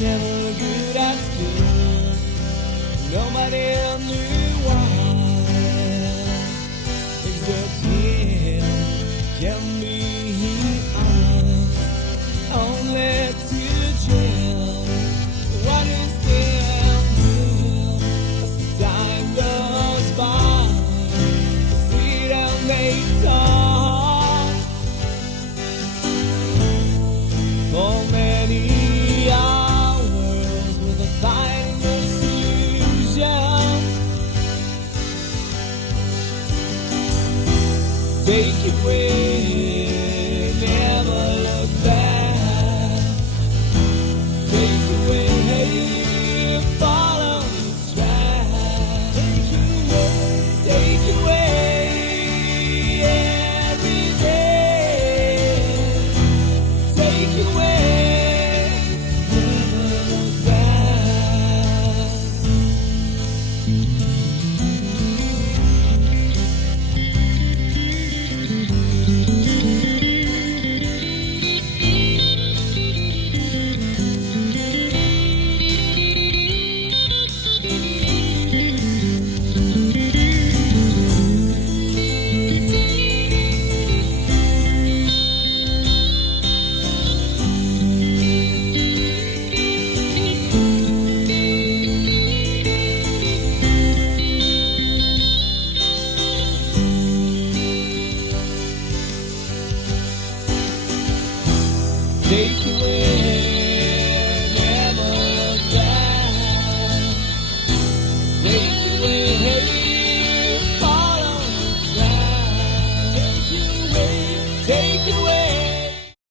never good as good. Nobody knew why. Except him can be honest. Only to jail. What is there real? As the time goes by, see them they talk for many hours with a fighting illusion. Take it away, never look back. Take it away, follow the track. Take it away, every day. Take it away, never look back. Take away